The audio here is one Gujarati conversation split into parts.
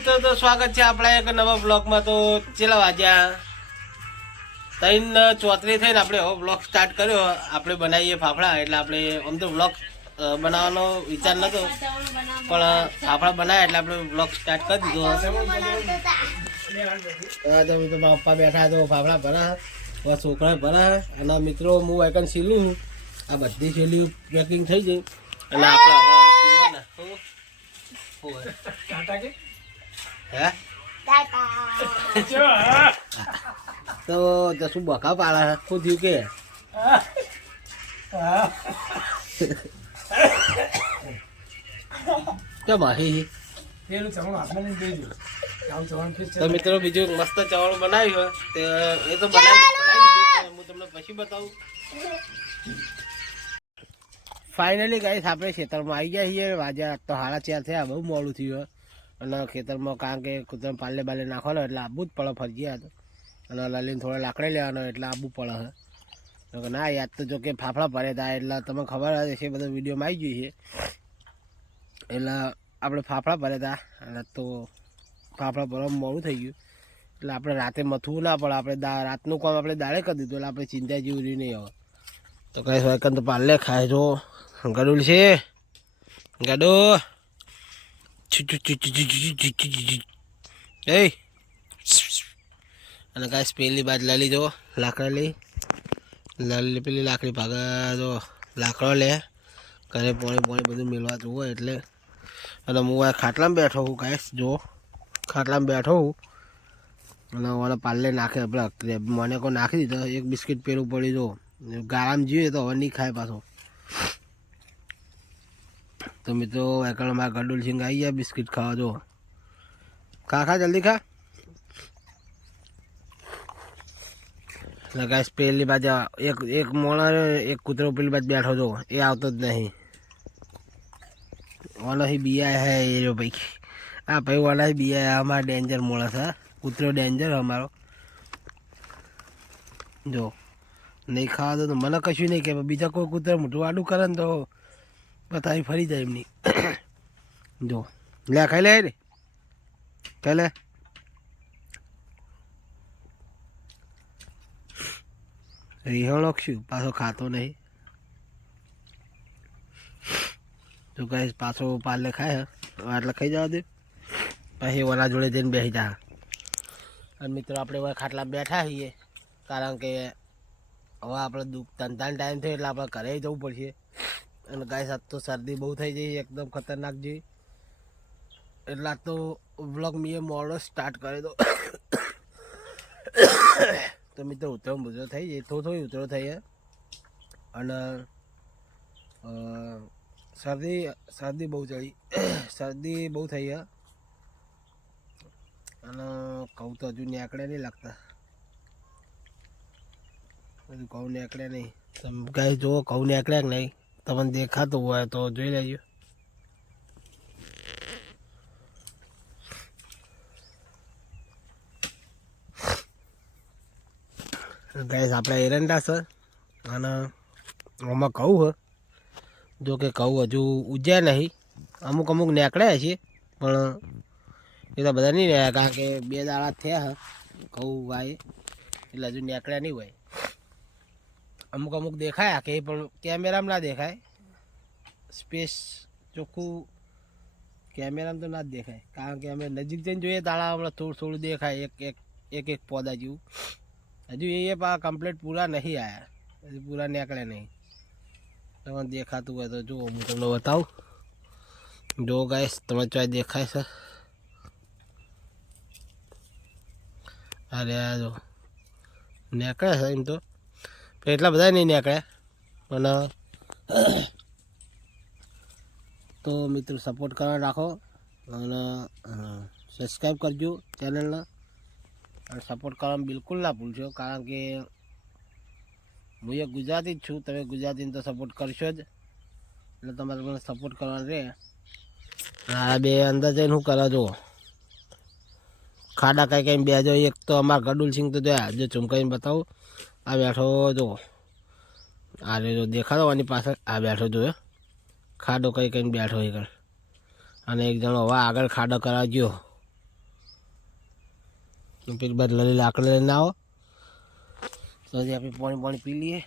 મિત્રો, તો સ્વાગત છે આપણા એક નવા બ્લોગમાં તો ચેલા વાગ્યા ત્રણ, ચોત્રી થઈને આપણે હવે બ્લોગ સ્ટાર્ટ કર્યો. આપણે બનાવીએ ફાફડા, એટલે આપણે આમ તો બ્લોગ બનાવવાનો વિચાર નતો. પણ ફાફડા બનાવ્યા એટલે આપણે બ્લોગ સ્ટાર્ટ કરી દીધો. હા, તો મિત્રો પપ્પા બેઠા તો ફાફડા ભરા છોકરા ભરા, અને મિત્રો, હું વાયકન સીલું. આ બધી સીલી પેકિંગ થઈ ગઈ. અને આપણે હે? તો જશું બકા પાડે શું થયું કે? કેમ મિત્રો બીજું મસ્ત ચવાણું બનાવ્યું તે એ તો બનાવી હું તમને પછી બતાવું. ફાઇનલી ગાઈસ આપણે ખેતરમાં આવી ગયા છીએ. વાજ્યા તો હાડા ચાર થયા. બહુ મોડું થયું અને ખેતરમાં કારણ કે કૂતરા પાલે બાલે નાખવાનો એટલે આબુ જ પડે ફરજિયાત અને લલીને થોડા લાકડે લેવાનો એટલે આબુ પડે તો ના, યાદ તો જો કે ફાફડા ભરે તા એટલે તમને ખબર જ હશે બધો વિડીયોમાં આવી ગયું છે. એટલે આપણે ફાફડા ભરે તા અને તો ફાફડા ભરવામાં મોડું થઈ ગયું. એટલે આપણે રાતે મથવું ના પડે, આપણે રાતનું કામ આપણે દાડે કરી દીધું, એટલે આપણે ચિંતા જેવું રહ્યું નહીં હવે. તો કઈ વાયકન તો પાલે ખાય જો. ગડુલ છે. ગડો એ અને કાંઈ પેલી બાજ લઈ જો લાકડા લઈ. લાલી પેલી લાકડી ભાગા, જો, લાકડો લે. ઘરે પોણી પોણી બધું મેળવાતું હોય એટલે. અને હું આ ખાટલામાં બેઠો હું કાંઈ જો. ખાટલામાં બેઠો હું અને ઓલા પાલે નાખે, પેલા મને કોઈ નાખી દીધો, એક બિસ્કિટ પેલું પડી જો. ગાળામાં જીવે તો હવે નહીં ખાય પાછો. તો મિત્રો એકણ મારા ગડુલ સિંગ આવી ગયા બિસ્કિટ ખાવા જો ખા ખા જલ્દી ખા ગાઈસ પેલી બાજુ એક એક મોણા એક કૂતરો પેલી બાજુ બેઠો જો એ આવતો જ નહીં ઓલાથી બિયા હે એ રહ્યો ભાઈ આ ભાઈ ઓલાથી બિયા અમારા ડેન્જર મોણા છે કૂતરો ડેન્જર અમારો જો નહીં ખાવા દો તો મને કશું નહીં કે બીજા કોઈ કૂતરા મોટું આડું કરે ને તો બતાવી ફરી જાય એમની. જો, લે, ખાઈ લે રે ખાઈ લે. રિહણો શું પાછો ખાતો નહીં. તો કઈ પાછો પાલે ખાય આટલે ખાઈ જવા દે. પછી ઓલા જોડે જઈને બેસી જા. અને મિત્રો, આપણે હવે ખાટલા બેઠા છીએ. કારણ કે હવે આપણે દુઃખ ધંધાનો ટાઈમ થયો એટલે આપણે ઘરે જવું પડશે. અને ગાય સાથ તો શરદી બહુ થઈ જઈ એકદમ ખતરનાક જેવી. એટલે તો વ્લોગ મેં મોડો સ્ટાર્ટ કરી દો તો મિત્રો, ઉતરો મુજરો થઈ જાય. થોડો થોડી ઉતરો થઈ અને શરદી શરદી બહુ ચડી. શરદી બહુ થઈ અને કહું તો હજુ નીકળે નહીં લાગતા. હજુ કહું નીકળે નહીં. તમે ગાય જુઓ, કહું નીકળ્યા કે નહીં? તમને દેખાતું હોય તો જોઈ લેજો. ગેસ આપણે એરંડા સર અને આમાં કહું હ જો કે કહું હજુ ઉજ્યા નહીં. અમુક અમુક નીકળ્યા છે, પણ એ તો બધા નહીં રહ્યા, કારણ કે બે દાડા થયા હ કહું ભાઈ એટલે હજુ નીકળ્યા નહીં હોય. અમુક અમુક દેખાયા કે પણ કેમેરામાં ના દેખાય સ્પેસ ચોખ્ખું કેમેરામાં તો ના જ દેખાય કારણ કે અમે નજીક જઈને જોઈએ તાળા હમણાં થોડું થોડું દેખાય એક એક એક એક પોદા જેવું હજુ એ પા કમ્પ્લીટ પૂરા નહીં આવ્યા હજુ પૂરા નીકળે નહીં તમને દેખાતું હોય તો જુઓ હું તમને બતાવું જો ગાઈસ તમે ચોય દેખાય છે અરે આ જો નીકળે છે એમ તો પણ એટલા બધા નહીં નીકળ્યા પણ તો મિત્રો સપોર્ટ કરવા રાખો. અને સબસ્ક્રાઈબ કરજો ચેનલને અને સપોર્ટ કરવાનું બિલકુલ ના ભૂલશો, કારણ કે હું એક ગુજરાતી જ છું, તમે ગુજરાતીને તો સપોર્ટ કરશો જ. એટલે તમારે મને સપોર્ટ કરવાનો રહે આ બે અંદર જઈને શું કરો જો ખાડા કઈ કઈ બેજો એક તો અમારા ગડુલ સિંહ તો જોયા જો ચૂમકાઈને બતાવું. આ બેઠો જો. આ જો દેખાડો આની પાછળ. આ બેઠો જોયો ખાડો કઈ કઈ બેઠો આગળ અને એક જણો હવે આગળ ખાડો કરાવજો ગયો. બાદ લલી લાકડા લઈને આવો. તો હજી આપણે પાણી પાણી પી લઈએ.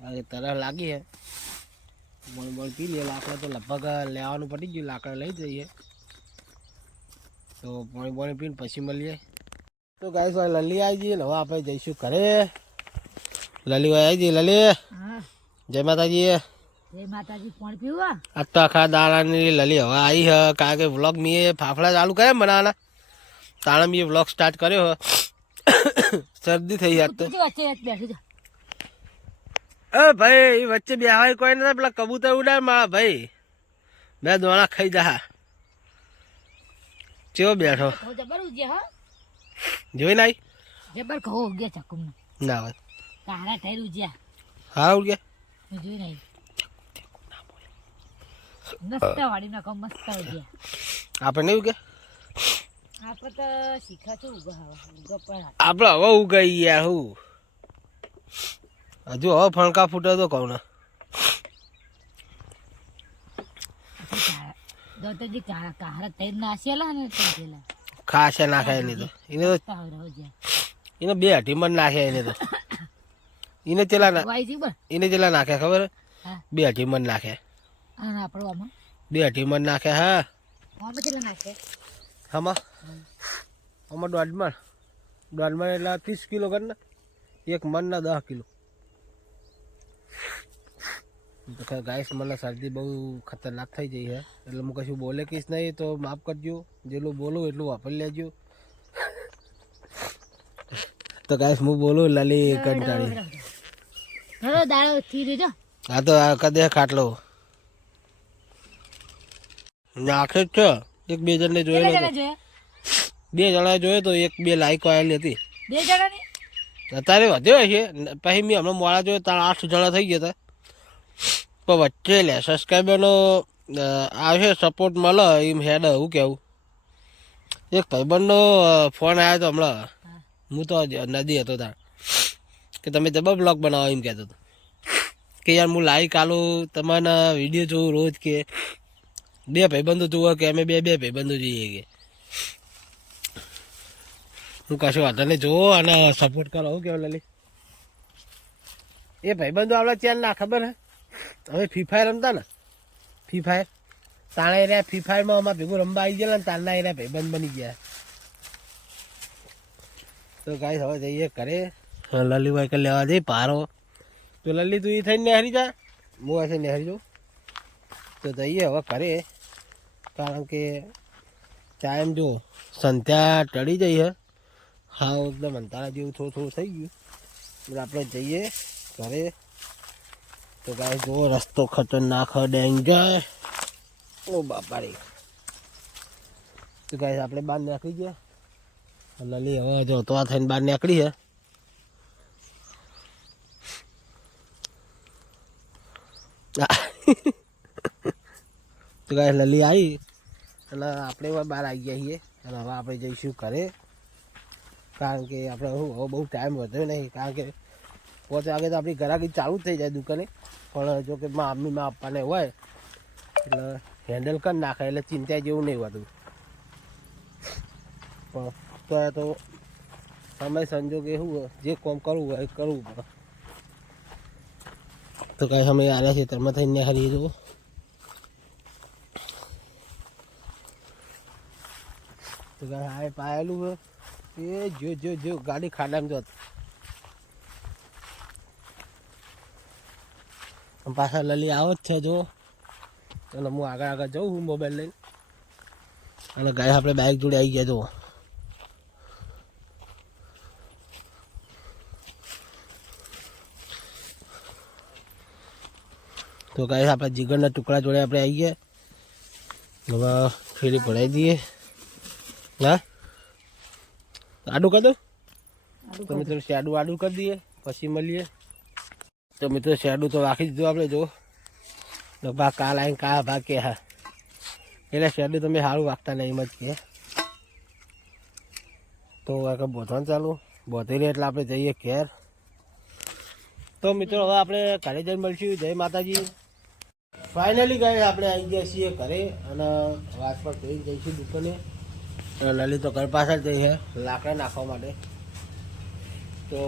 આજે તરફ લાગી હે. પાણી પાણી પી લઈએ. લાકડા તો લગભગ લેવાનું પડી ગયું. લાકડા લઈ જઈએ. તો પાણી પાણી પીને પછી મળીએ. તો ગાઈસ ભાઈ લલી આવી જઈએ હવે આપણે જઈશું ઘરે. લલી ભાઈ આવી જઈએ લલી જય માતાજી. જય માતાજી કોણ પીવા? આ તો આખા દાડાની લલી હવે આવી હ કારણ કે વ્લોગ મેં ફાફડા ચાલુ કર્યા બનાવવાના. તાણે મેં વ્લોગ સ્ટાર્ટ કર્યો હ શરદી થઈ યાર તો. એ ભાઈ એ વચ્ચે બેહાય કોઈ નથી પેલા કબૂતર ઉડાય મારા ભાઈ. બે દોણા ખાઈ જા. ચેવો બેઠો? જબર ઉજ્યા હા. જોઈ નાઈ જબર કહો ઉગ્યા ચકુમ. ના વાત તારા થઈ ઉજ્યા હા ઉડ ગયા જોઈ નાઈ મસ્ત વાડી નાખો મસ્ત ઉજ્યા આપણે નહીં ઉગે આપણે તો શીખા છું આપણે હવે ઉગાઈ ગયા હું. હજુ હવે ફણકા ફૂટે તો કહું ને. દોતજી કારા તૈર નાસેલા ને તે ખાસે નાખે એની તો. એને તો એને બે અઢીમણ નાખે એને તો. એને ચેલા ના એને ચેલા નાખે ખબર? બે અઢીમણ નાખે. બે અઢીમણ નાખે હા. હમા આમાં? દોઢ મણ. દોઢ મણ એટલે ત્રીસ કિલો કર ને. એક મણના દસ કિલો. ગાઈસ મને શરદી બહુ ખતરનાક થઈ ગઈ છે એટલે હું કશું બોલે કહીશ નહીં તો માફ કરજો જેટલું બોલું એટલું વાપરી લેજો તો ગાઈસ હું બોલું લલી કંટાળી થી દેજો હા તો આ કદે ખાટલો નાખે જ છે એક બે જણને જોયેલો બે જણા જોયો તો એક બે લાઈક આવેલી હતી બે જણા ની અત્યારે વધ્યો છે પછી મેં હમણાં મોડા જોયો તાર આઠ જણા થઈ ગયા હતા પણ વચ્ચે લે સબસ્ક્રાઈબરનો આવશે સપોર્ટ મળે, એમ હેડ, હું કેવું? એક ભાઈબંધનો ફોન આવ્યો હતો હમણાં. હું તો નદી હતો તાર કે તમે જબર બ્લોગ બનાવો એમ કહેતો હતો. કે યાર, હું લાઈક આલું તમારા વીડિયો જોઉં રોજ કે બે ભાઈબંધો જુઓ કે અમે બે બે ભાઈબંધો જોઈએ કે. હું કશું વાંધો નહીં જોવો અને સપોર્ટ કરો. હું કેવું લલી એ ભાઈબંધો આપણા ચેન ના, ખબર હે? હવે ફ્રી ફાયર રમતા ને? ફ્રી ફાયર તાણા એરિયા ફ્રી ફાયરમાં અમારે ભેગું રમવા આવી ગયેલા ને તારના એરિયા ભાઈબંધ બની ગયા. તો ગાઈસ હવે જઈએ ઘરે. લલીભાઈ કે લેવા જઈ પારો. તો લલી, તું એ થઈને નેહરી જા. હું આ નેહરી જાઉં. તો જઈએ હવે ઘરે. કારણ કે ટાઈમ જો સંધ્યા ટળી જઈ હે. હા એકદમ અંતારા જેવું થોડું થોડું થઈ ગયું. એટલે આપણે જઈએ ઘરે. તો ગાય જો રસ્તો ખતરનાક ડેન્જર ઓ બાપા રે તો ગાય આપણે બહાર નીકળી ગયા. લલી હવે જો, તો આ થઈને બહાર નીકળી છે તો ગાય લલી આવી. અને આપણે હવે બહાર આવી ગયા છીએ. અને હવે આપણે જઈશું ઘરે. કારણ કે આપણે હવે બહુ ટાઈમ વધ્યો નહીં. કારણ કે પાંચ વાગે તો આપણી ઘરાકી ચાલુ જ થઈ જાય દુકાને. પણ જો કે માં મમ્મી, માં પપ્પાને હોય, એટલે હેન્ડલ કરી નાખે, એટલે ચિંતા જેવું નહીં હોતું. પણ તો તો સમય સંજોગે એવું જે કોમ કરવું હોય એ કરવું પડે. તો કાંઈ સમય છે તમે થઈને હારી જુઓ. તો કાંઈ હા પાયેલું એ જો જો જો, ગાડી ખાડામાં જોત. પાછા લલી આવો જ છે જો. ચાલો હું આગળ આગળ જઉં હું મોબાઈલ લઈને. અને ગાય આપણે બાઇક જોડે આવી ગયા જુઓ. તો ગાય આપણે જીગરના ટુકડા જોડે આપણે આવી ગયા. હવે ફેરી પડાવી દઈએ. હા? આડું કરી દઉં તો મિત્રો શેડું આડું કરી દઈએ. પછી મળીએ. તો મિત્રો શેડું તો રાખી દીધું આપણે જો ભાગ કાલ આવીને કા ભાગ કે હા. એટલે શેડું તમે સારું વાગતા નહીં, એમ જ કે. તો બોધવાનું ચાલુ. બોધી એટલે આપણે જઈએ ઘેર. તો મિત્રો, હવે આપણે ઘરે જઈને મળશું. જય માતાજી. ફાઇનલી ગઈ આપણે આવી ગયા છીએ ઘરે અને વાત પર જઈને જઈશું દુકાને. લલિત તો ઘર પાછળ જઈ છે, લાકડા નાખવા માટે. તો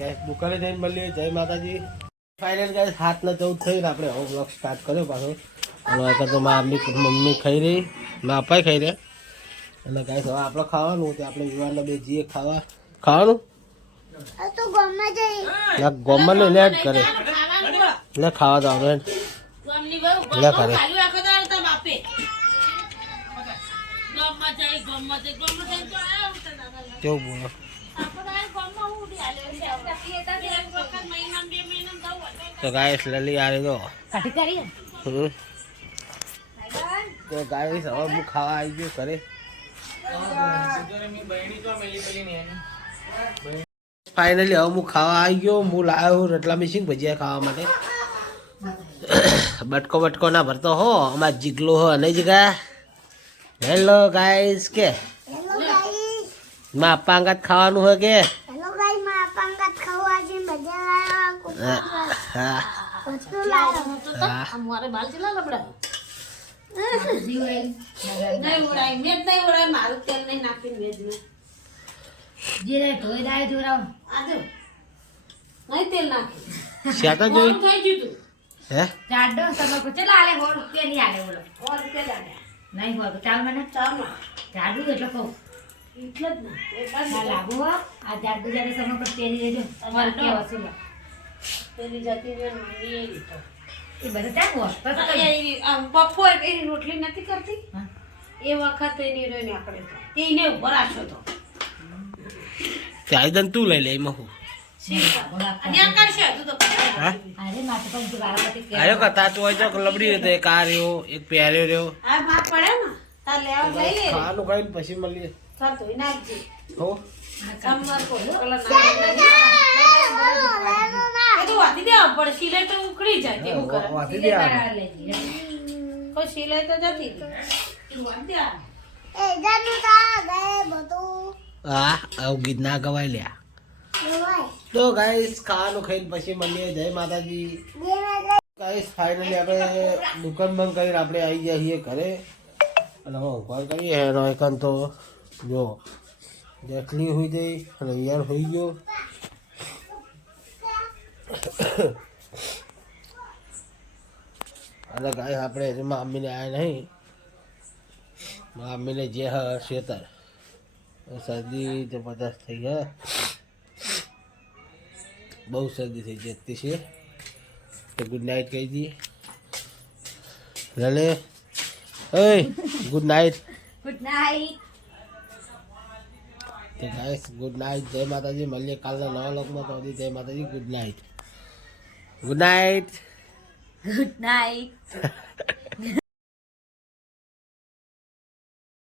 દુકાને જઈને મળીએ. જય માતાજી. ફાઇનલ ગેસ હાથ ને ચૌદ થઈને આપણે હવે બ્લોગ સ્ટાર્ટ કર્યો પાછો. અને આગળ તો મારી મમ્મી ખાઈ રહી. મારા પપ્પાએ ખાઈ રહ્યા. અને ગાઈસ હવે આપણે ખાવાનું તે આપણે યુવાનના બે જીએ ખાવા. ખાવાનું? ના ગોમમાં લે કરે લે ખાવા તો આપણે લે કરે કેવું બોલો? તો ગાઈસ લલી આવી ગયો તો ગાઈસ હવે હું ખાવા આવી ગયો ઘરે. ફાઇનલી હવે હું ખાવા આવી ગયો. હું લાવ્યો રટલા મિશિંગ ભજીયા ખાવા માટે. બટકો બટકો ના ભરતો હો. અમાર જીગલો હો અને જીગા હેલો ગાઈસ કે? માં આપા અંગાત ખાવાનું હોય કે? હેલો ગાઈસમાં પાંગત ખાવા છે બધા હા, હા વસ્તુ લાવો હા અમારે બાલ ચલા લબડા નહીં ઉડાય મેં નહીં ઉડાય મારું તેલ નહીં નાખીને મેં જીરે ધોઈ દાય આજો નહીં તેલ નાખી શેતા જોઈ થઈ ગયું હે? ચાડો સમકો ચલા આલે સો રૂપિયા નહીં આલે બોલો. સો રૂપિયા લાગ્યા નહીં હોય ચાલ મને. ચાલો જાડુ એટલે કહું. એટલે જ ને. લાગુ હો. આ જાડુ સમય પર તેલ લેજો સો કેવા વસૂલ પેલી જતી રહી ને એ લીધો. એ બધું ચાલ હો તો તો આ એની- આ બપોર એની રોટલી નથી કરતી? એ વખત એની રોઈને આપણે એને ઊભો તો. ચાયદન તું લઈ લે એમાં હું? આયો કતા તો હોય તો લબડી હતો એક આ રહ્યો એક પહેર્યો રહ્યો. આ ભાગ પડે ને. તાર લેવા લઈ લે. ખાવાનું ખાઈને પછી મળીએ. નાખજે. હો. કલર વાતી સિલાઈ તો ઉકળી જાય કેવું કરે વાતી દે આ. કોઈ સિલાઈ તો જતી તું વાતી દે એ જાનું તા ગયે બધું. હા આવું ગીત ના ગવાય લ્યા. તો ગાઈસ ખાવાનું ખાઈને પછી મળીએ. જય માતાજી. ગાઈસ ફાઇનલી આપણે દુકાન બંધ કરીને આપણે આવી જઈએ છીએ ઘરે. અને હવે ઊંઘવા કરીએ એનો એકન તો જો. દેખલી હોઈ જઈ યાર હોઈ ગયો. અને કાંઈ આપણે હજી મમ્મીને આવ્યા નહીં. મમ્મીને જે હ શેતર શરદી જબરદસ્ત થઈ ગયા. બહુ શરદી થઈ જતી છે. તો ગુડ નાઇટ કહી દઈએ. લલે. ઓય ગુડ નાઇટ ગુડ નાઇટ તો ગાઈસ ગુડ નાઇટ જય માતાજી. મળીએ કાલના નવા લોકમાં તો હજી જય માતાજી. Good night good night good night